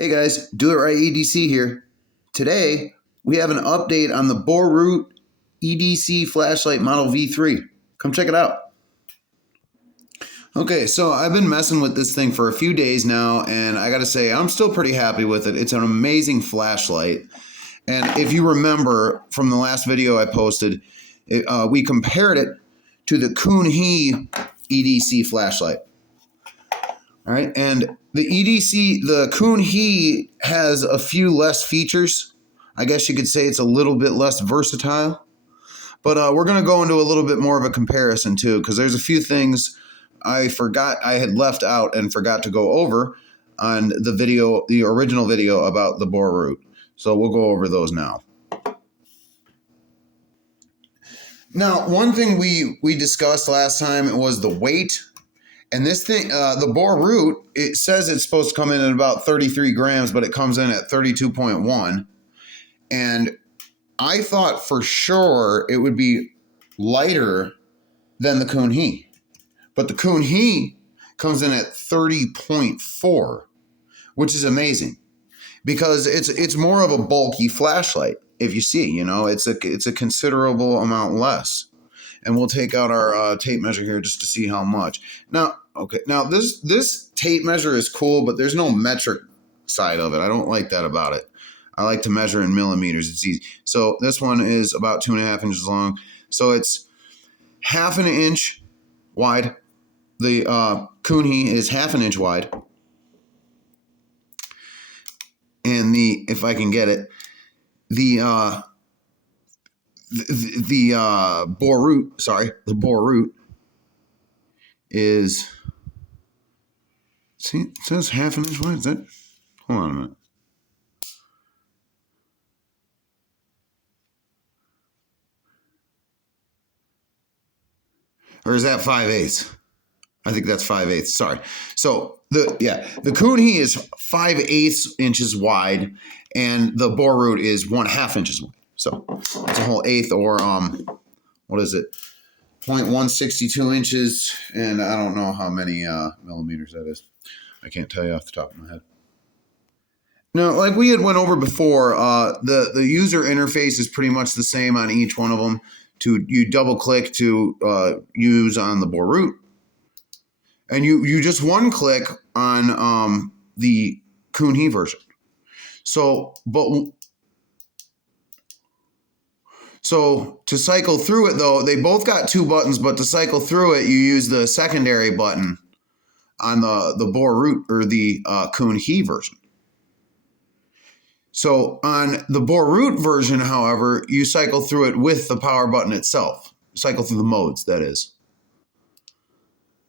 Hey guys, Do It Right EDC here. Today, we have an update on the Boruit EDC flashlight model V3. Come check it out. Okay, so I've been messing with this thing for a few days now, and I gotta say, I'm still pretty happy with it. It's an amazing flashlight. And if you remember from the last video I posted, we compared it to the Kunhi EDC flashlight. All right, and the EDC, the Kunhi has a few less features. I guess you could say it's a little bit less versatile. But we're going to go into a little bit more of a comparison too, because there's a few things I had left out and forgot to go over on the video, the original video about the Boruit. So we'll go over those now. Now, one thing we discussed last time was the weight. And this thing, the Boruit, it says it's supposed to come in at about 33 grams, but it comes in at 32.1. And I thought for sure it would be lighter than the Kunhi. But the Kunhi comes in at 30.4, which is amazing because it's more of a bulky flashlight. If you see, it's a considerable amount less. And we'll take out our tape measure here just to see how much. Now, this tape measure is cool, but there's no metric side of it. I don't like that about it. I like to measure in millimeters. It's easy. So this one is about 2.5 inches long. So it's 1/2 inch wide. The Kunhi is 1/2 inch wide. And if I can get it, the Boruit is, see, it says 1/2 inch wide. Is that, hold on a minute. Or is that 5/8? I think that's 5/8. Sorry. So the Kunhi is 5/8 inches wide, and the Boruit is 1/2 inches wide. So it's a whole eighth, or what is it? 0.162 inches, and I don't know how many millimeters that is. I can't tell you off the top of my head. Now, like we had went over before, the user interface is pretty much the same on each one of them. You double click to use on the Boruit, and you just one click on the Kunhi version. So to cycle through it, though, they both got 2 buttons, but to cycle through it, you use the secondary button on the Boruit or the Kunhi version. So on the Boruit version, however, you cycle through it with the power button itself. Cycle through the modes, that is.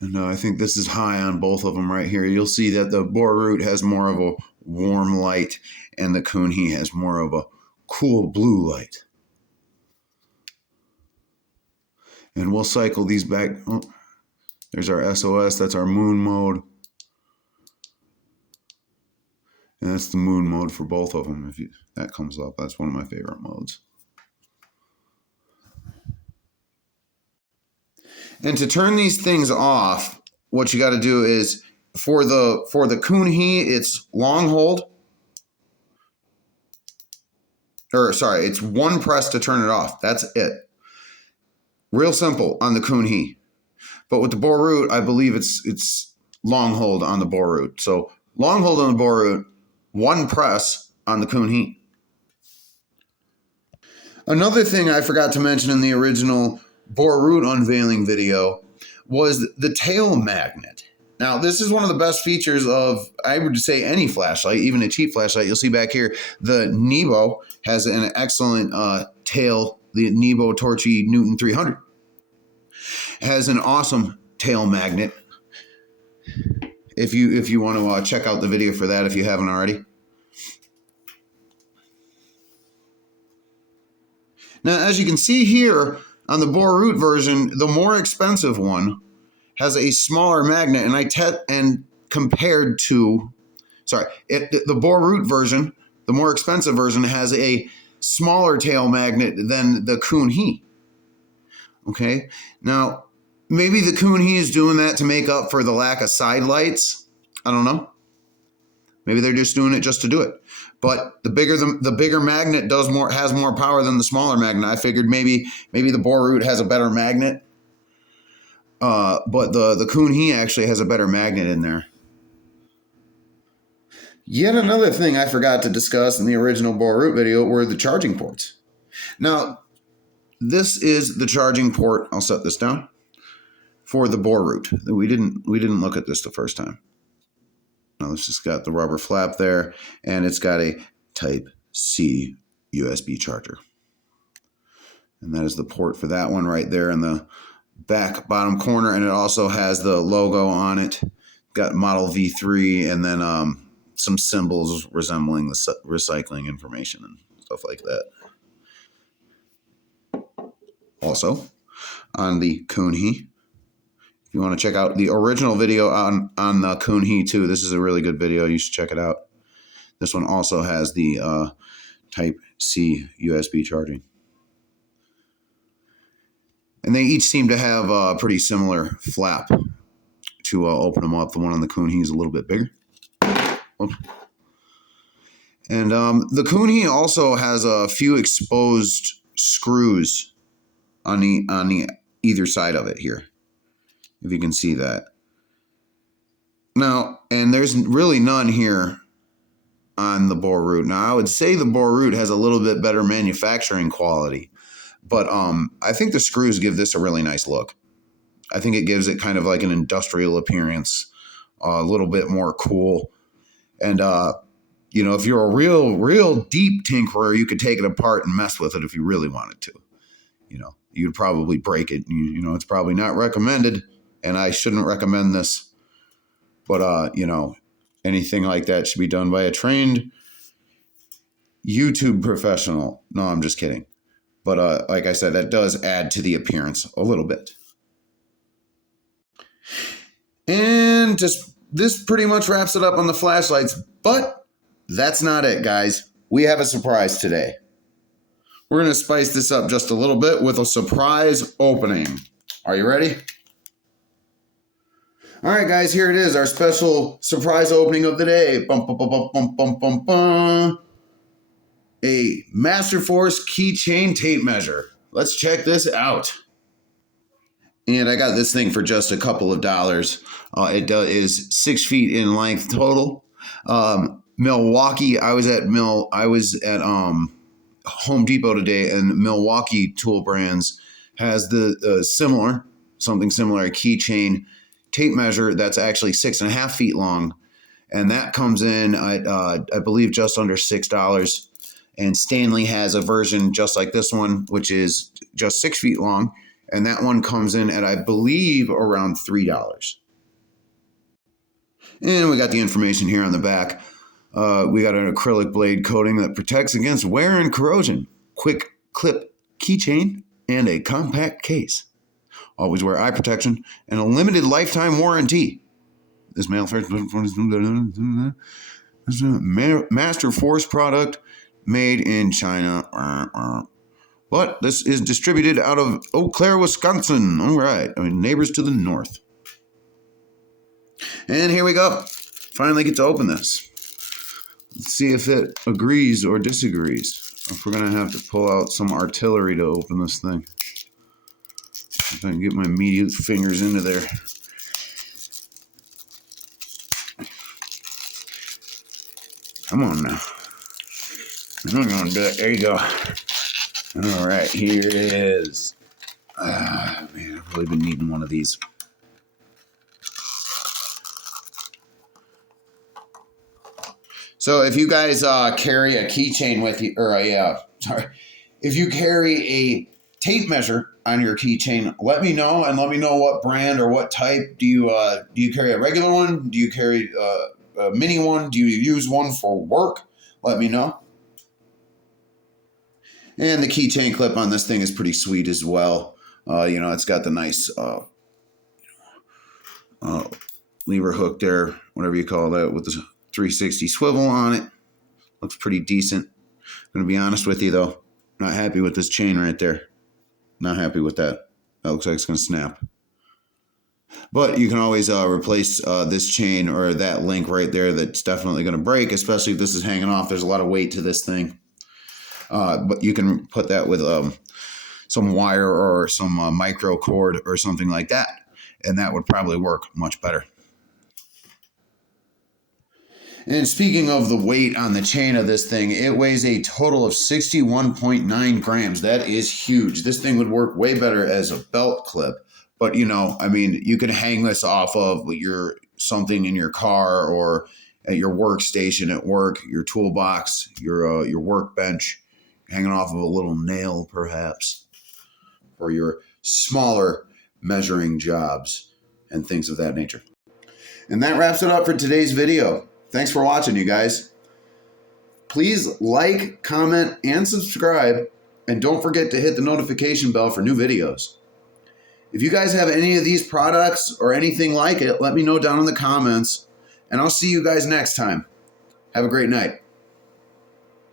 And I think this is high on both of them right here. You'll see that the Boruit has more of a warm light, and the Kunhi has more of a cool blue light. And we'll cycle these back. Oh, there's our SOS. That's our moon mode. And that's the moon mode for both of them. If that comes up, that's one of my favorite modes. And to turn these things off, what you got to do is for the Kunhi, it's long hold. Or sorry, it's one press to turn it off. That's it. Real simple on the Kunhi. But with the Boruit, I believe it's long hold on the Boruit. So long hold on the Boruit, one press on the Kunhi. Another thing I forgot to mention in the original Boruit unveiling video was the tail magnet. Now, this is one of the best features of, I would say, any flashlight, even a cheap flashlight. You'll see back here, the Nebo has an excellent tail. The Nebo Torchy Newton 300 has an awesome tail magnet. If you want to check out the video for that, if you haven't already. Now, as you can see here on the Boruit version, the more expensive one has a smaller magnet, and compared to, the Boruit version, the more expensive version, has a smaller tail magnet than the Kunhi. Okay, now maybe the Kunhi is doing that to make up for the lack of side lights. I don't know. Maybe they're just doing it just to do it. But the bigger magnet has more power than the smaller magnet. I figured maybe the Boruit has a better magnet, but the Kunhi actually has a better magnet in there. Yet another thing I forgot to discuss in the original Boruit video were the charging ports. Now, this is the charging port. I'll set this down for the Boruit. We didn't look at this the first time. Now it's just got the rubber flap there, and it's got a Type-C USB charger. And that is the port for that one right there in the back bottom corner, and it also has the logo on it. Got Model V3, and then some symbols resembling the recycling information and stuff like that. Also, on the Kunhi, if you want to check out the original video on the Kunhi too, this is a really good video. You should check it out. This one also has the Type-C USB charging. And they each seem to have a pretty similar flap to open them up. The one on the Kunhi is a little bit bigger. Oops. And the Kunhi also has a few exposed screws on the either side of it here, if you can see that. Now, and there's really none here on the Boruit. Now, I would say the Boruit has a little bit better manufacturing quality, but I think the screws give this a really nice look. I think it gives it kind of like an industrial appearance, a little bit more cool. And, you know, if you're a real deep tinkerer, you could take it apart and mess with it if you really wanted to. You know, you'd probably break it. You know, it's probably not recommended, and I shouldn't recommend this. But, you know, anything like that should be done by a trained YouTube professional. No, I'm just kidding. But like I said, that does add to the appearance a little bit. And just this pretty much wraps it up on the flashlights. But that's not it, guys. We have a surprise today. We're going to spice this up just a little bit with a surprise opening. Are you ready? All right, guys, here it is, our special surprise opening of the day. Bum, bum, bum, bum, bum, bum, bum, bum. A Master Force keychain tape measure. Let's check this out. And I got this thing for just a couple of dollars. It is 6 feet in length total. Milwaukee. I was at Home Depot today, and Milwaukee Tool Brands has the something similar, a keychain tape measure that's actually 6.5 feet long, and that comes in at I believe just under $6. And Stanley has a version just like this one, which is just 6 feet long, and that one comes in at I believe around $3. And we got the information here on the back. We got an acrylic blade coating that protects against wear and corrosion, quick clip keychain, and a compact case. Always wear eye protection and a limited lifetime warranty. This Master Force product made in China. But this is distributed out of Eau Claire, Wisconsin. All right. I mean, neighbors to the north. And here we go. Finally get to open this. Let's see if it agrees or disagrees. If we're going to have to pull out some artillery to open this thing. If I can get my meaty fingers into there. Come on now. I'm going to do it. There you go. All right, here it is. Man, I've really been needing one of these. So if you guys carry a keychain with you, or if you carry a tape measure on your keychain, let me know, and let me know what brand or what type. Do you carry a regular one? Do you carry a mini one? Do you use one for work? Let me know. And the keychain clip on this thing is pretty sweet as well. You know, it's got the nice lever hook there, whatever you call that, with the 360 swivel on it. Looks pretty decent. I'm going to be honest with you, though. Not happy with this chain right there. Not happy with that. That looks like it's going to snap. But you can always replace this chain or that link right there that's definitely going to break, especially if this is hanging off. There's a lot of weight to this thing. But you can put that with some wire or some micro cord or something like that. And that would probably work much better. And speaking of the weight on the chain of this thing, it weighs a total of 61.9 grams. That is huge. This thing would work way better as a belt clip. But, you know, I mean, you can hang this off of your something in your car or at your workstation at work, your toolbox, your workbench, hanging off of a little nail perhaps, or your smaller measuring jobs and things of that nature. And that wraps it up for today's video. Thanks for watching, you guys. Please like, comment, and subscribe. And don't forget to hit the notification bell for new videos. If you guys have any of these products or anything like it, let me know down in the comments. And I'll see you guys next time. Have a great night.